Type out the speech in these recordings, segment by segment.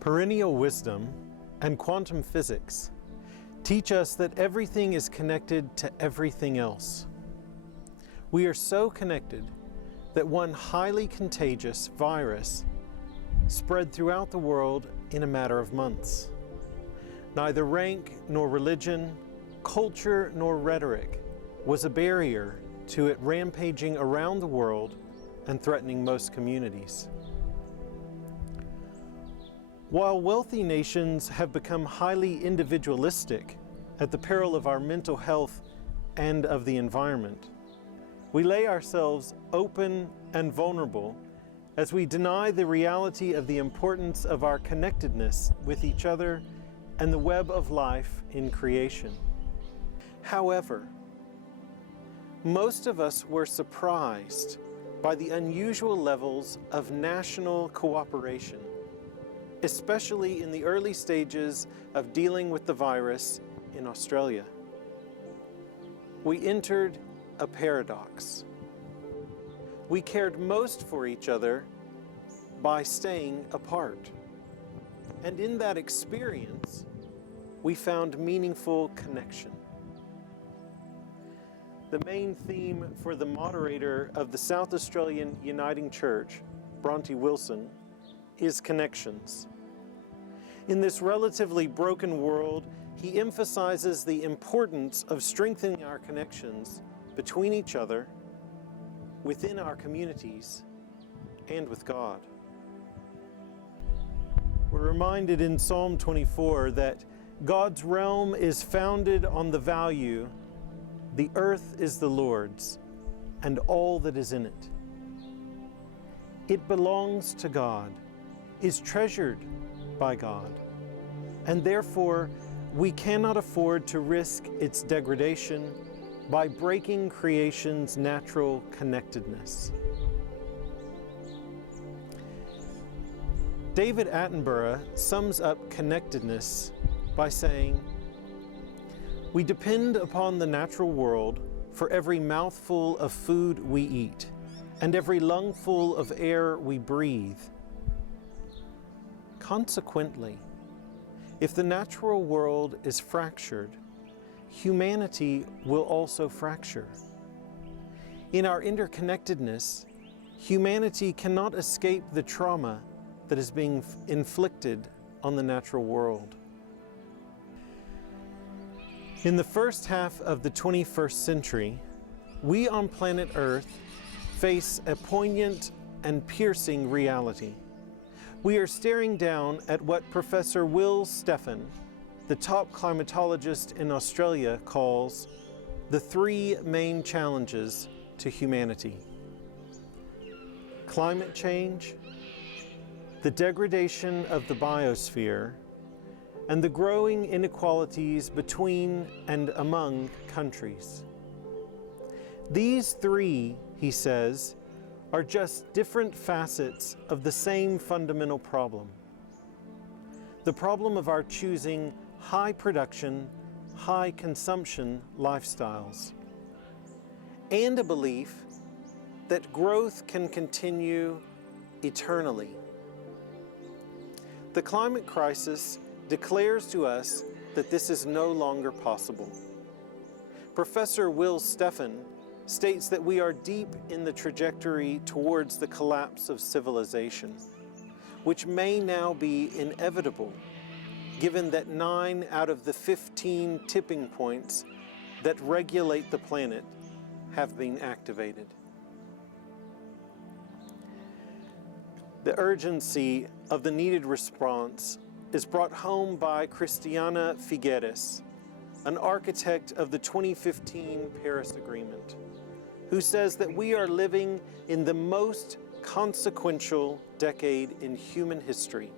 Perennial wisdom and quantum physics teach us that everything is connected to everything else. We are so connected that one highly contagious virus spread throughout the world in a matter of months. Neither rank nor religion, culture nor rhetoric was a barrier to it rampaging around the world and threatening most communities. While wealthy nations have become highly individualistic at the peril of our mental health and of the environment, we lay ourselves open and vulnerable as we deny the reality of the importance of our connectedness with each other and the web of life in creation. However, most of us were surprised by the unusual levels of national cooperation, especially in the early stages of dealing with the virus in Australia. We entered a paradox. We cared most for each other by staying apart. And in that experience, we found meaningful connection. The main theme for the moderator of the South Australian Uniting Church, Bronte Wilson, is connections. In this relatively broken world, he emphasizes the importance of strengthening our connections between each other, within our communities, and with God. We're reminded in Psalm 24 that God's realm is founded on the value, "The earth is the Lord's, and all that is in it." It belongs to God, is treasured by God, and therefore we cannot afford to risk its degradation by breaking creation's natural connectedness. David Attenborough sums up connectedness by saying, "We depend upon the natural world for every mouthful of food we eat and every lungful of air we breathe. Consequently, if the natural world is fractured, humanity will also fracture. In our interconnectedness, humanity cannot escape the trauma that is being inflicted on the natural world." In the first half of the 21st century, we on planet Earth face a poignant and piercing reality. We are staring down at what Professor Will Steffen, the top climatologist in Australia, calls the three main challenges to humanity: climate change, the degradation of the biosphere, and the growing inequalities between and among countries. These three, he says, are just different facets of the same fundamental problem: the problem of our choosing high production, high consumption lifestyles, and a belief that growth can continue eternally. The climate crisis declares to us that this is no longer possible. Professor Will Steffen states that we are deep in the trajectory towards the collapse of civilization, which may now be inevitable, given that 9 out of the 15 tipping points that regulate the planet have been activated. The urgency of the needed response is brought home by Christiana Figueres, an architect of the 2015 Paris Agreement, who says that we are living in the most consequential decade in human history.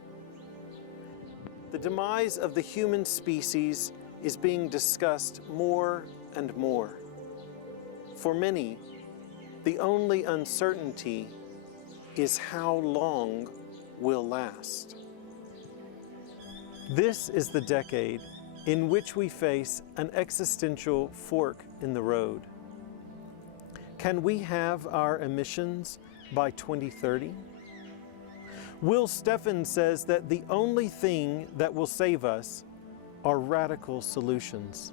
The demise of the human species is being discussed more and more. For many, the only uncertainty is how long we'll last. This is the decade in which we face an existential fork in the road. Can we have our emissions by 2030? Will Steffen says that the only thing that will save us are radical solutions,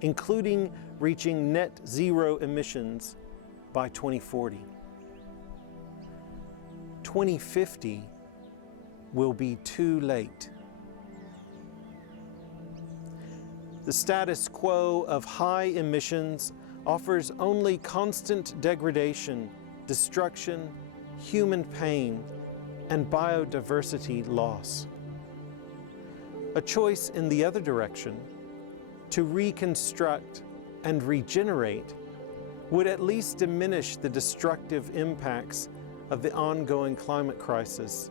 including reaching net zero emissions by 2040. 2050 will be too late. The status quo of high emissions offers only constant degradation, destruction, human pain, and biodiversity loss. A choice in the other direction, to reconstruct and regenerate, would at least diminish the destructive impacts of the ongoing climate crisis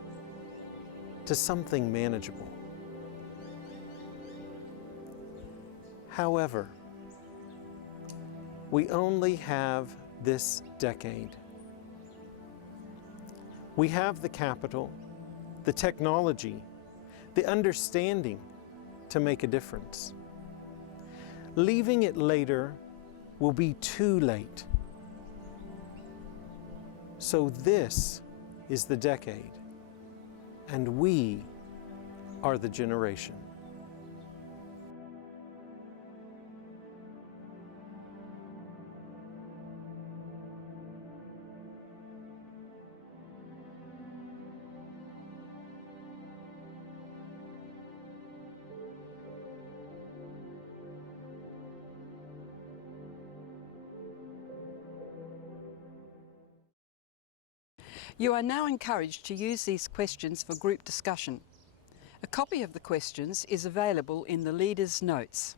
to something manageable. However, we only have this decade. We have the capital, the technology, the understanding to make a difference. Leaving it later will be too late. So this is the decade, and we are the generation. You are now encouraged to use these questions for group discussion. A copy of the questions is available in the leaders' notes.